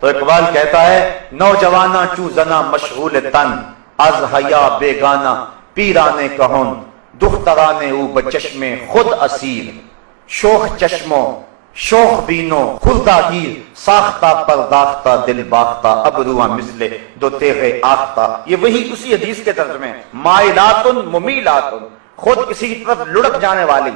تو اقبال کہتا ہے نوجوانا چو زنا مشغول تن از حیا بیگانا پیرانے کہن دخترانے او بچشم خود اسیر شوخ چشمو شوخ بینو خردہ گیر ساختہ پرداختہ دل باختہ ابروہ مثل دو تیغ آختہ. یہ وہی اسی حدیث کے ترجمے مائلات ممیلات، خود کسی طرف لڑک جانے والی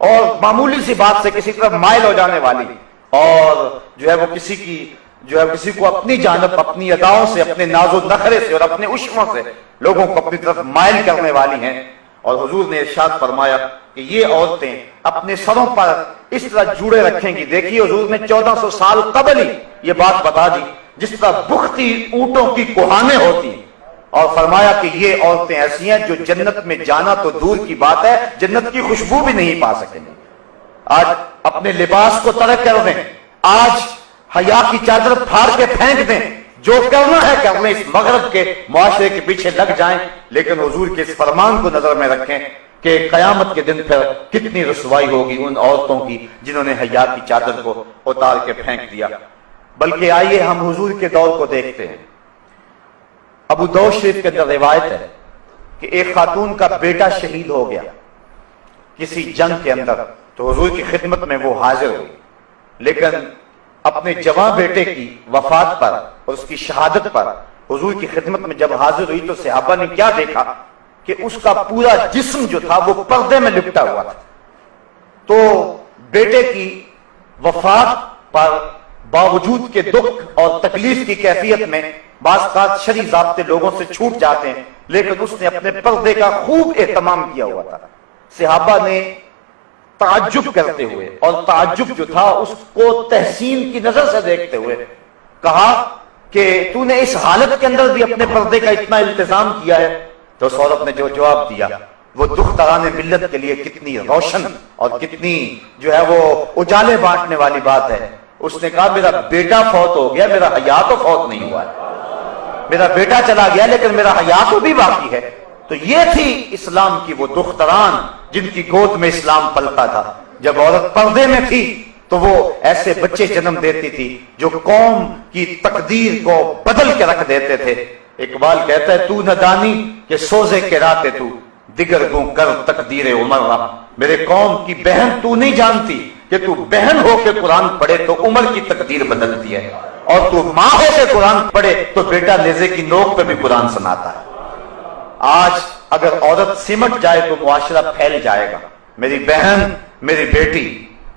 اور معمولی سی بات سے کسی طرف مائل ہو جانے والی، اور جو ہے وہ کسی کو اپنی جانب اپنی اداؤں سے اپنے ناز و نخرے سے اور اپنے عشقوں سے لوگوں کو اپنی طرف مائل کرنے والی ہیں. اور حضور نے ارشاد فرمایا کہ یہ عورتیں اپنے سروں پر اس طرح جوڑے رکھیں گی. دیکھیے حضور نے 1400 سال قبل ہی یہ بات بتا دی، جس طرح بختی اونٹوں کی کوہانیں ہوتی، اور فرمایا کہ یہ عورتیں ایسی ہیں جو جنت میں جانا تو دور کی بات ہے، جنت کی خوشبو بھی نہیں پا سکیں گے. آج اپنے لباس کو ترک کر دیں، آج حیا کی چادر پھاڑ کے پھینک دیں، جو کرنا ہے کر لیں، اس مغرب کے معاشرے کے پیچھے لگ جائیں، لیکن حضور کے اس فرمان کو نظر میں رکھیں کہ قیامت کے دن پھر کتنی رسوائی ہوگی ان عورتوں کی جنہوں نے حیا کی چادر کو اتار کے پھینک دیا. بلکہ آئیے ہم حضور کے دور کو دیکھتے ہیں. ابو داؤد شریف کے اندر روایت ہے کہ ایک خاتون کا بیٹا شہید ہو گیا کسی جنگ کے اندر، تو حضور کی خدمت میں وہ حاضر ہوئی، لیکن اپنے جوان بیٹے کی وفات پر اور اس کی شہادت پر حضور کی خدمت میں جب حاضر ہوئی تو صحابہ نے کیا دیکھا کہ اس کا پورا جسم جو تھا وہ پردے میں لپٹا ہوا تھا. تو بیٹے کی وفات پر باوجود کے دکھ اور تکلیف کی کیفیت میں بعض اوقات شرعی ضابطے لوگوں سے چھوٹ جاتے ہیں، لیکن اس نے اپنے پردے کا خوب اہتمام کیا ہوا تھا. صحابہ نے تعجب کرتے ہوئے، اور تعجب جو تھا اس کو تحسین کی نظر سے دیکھتے ہوئے، کہا کہ تو نے اس حالت کے اندر بھی اپنے پردے کا اتنا التزام کیا ہے. تو اس عورت نے جو جواب دیا وہ دختران ملت کے لیے کتنی روشن اور کتنی جو ہے وہ اجالے بانٹنے والی بات ہے. اس نے کہا میرا بیٹا فوت ہو گیا، میرا حیا تو فوت نہیں ہوا ہے، میرا بیٹا چلا گیا لیکن میرا حیا تو بھی باقی ہے. تو یہ تھی اسلام کی وہ دختران جن کی گود میں اسلام پلتا تھا. جب عورت پردے میں تھی تو وہ ایسے بچے جنم دیتی تھی جو قوم کی تقدیر کو بدل کے رکھ دیتے تھے. اقبال کہتا ہے تو نہ دانی کہ سوزے کے راتے تو دیگر گوں کر تقدیر عمر را. میرے قوم کی بہن تو نہیں جانتی کہ تو بہن ہو کے قرآن پڑھے تو عمر کی تقدیر بدلتی ہے، اور تو ماں ہو کے قرآن پڑھے تو بیٹا نیزے کی نوک پہ بھی قرآن سناتا ہے. آج اگر عورت سمٹ جائے تو معاشرہ پھیل جائے گا. میری بہن، میری بیٹی،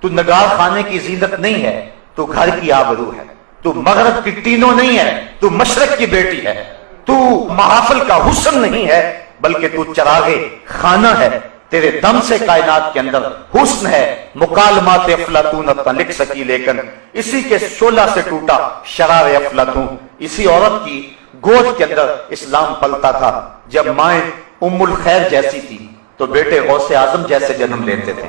تو نگار خانے کی زینت نہیں ہے، تو گھر کی آبرو ہے. تو مغرب کی ٹینوں نہیں ہے، تو مشرق کی بیٹی ہے. تو محافل کا حسن نہیں ہے بلکہ تو چراغے خانہ ہے. تیرے دم سے کائنات کے اندر حسن ہے. مکالمات افلاطون نہ لکھ سکی لیکن اسی کے شعلہ سے ٹوٹا شرار افلاطون. اسی عورت کی گود کے اندر اسلام پلتا تھا. جب مائیں ام الخیر جیسی تھی تو بیٹے غوث اعظم جیسے جنم لیتے تھے.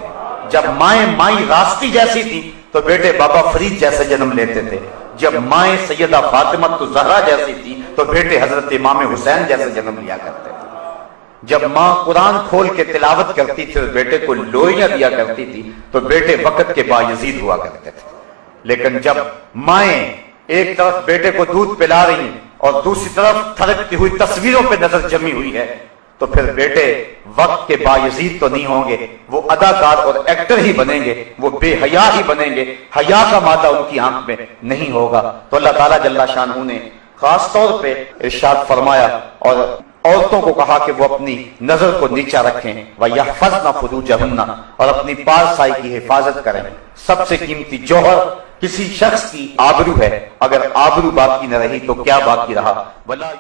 جب مائیں مائی راستی جیسی تھی تو بیٹے بابا فرید جیسے جنم لیتے تھے. جب مائیں سیدہ فاطمہ زہرا جیسی تھی تو بیٹے حضرت امام حسین جیسے جنم لیا کرتے تھے. جب ماں قرآن کھول کے تلاوت کرتی تھی اور بیٹے کو لوئیاں دیا کرتی تھی تو بیٹے وقت کے بایزید ہوا کرتے تھے. لیکن جب مائیں ایک طرف بیٹے کو دودھ پلا رہی ہیں اور دوسری طرف تھرکتی ہوئی تصویروں پہ نظر جمی ہوئی ہے تو پھر بیٹے وقت کے بایزید تو نہیں ہوں گے، وہ اداکار اور ایکٹر ہی بنیں گے، وہ بے حیا ہی بنیں گے. حیا کا مادہ ان کی آنکھ میں نہیں ہوگا. تو اللہ تعالیٰ جل شانہ نے خاص طور پہ ارشاد فرمایا اور عورتوں کو کہا کہ وہ اپنی نظر کو نیچا رکھیں وَيَحْفَظْنَ فُرُوجَهُنَّ، اور اپنی پارسائی کی حفاظت کریں. سب سے قیمتی جوہر کسی شخص کی آبرو ہے. اگر آبرو باقی نہ رہی تو کیا باقی رہا؟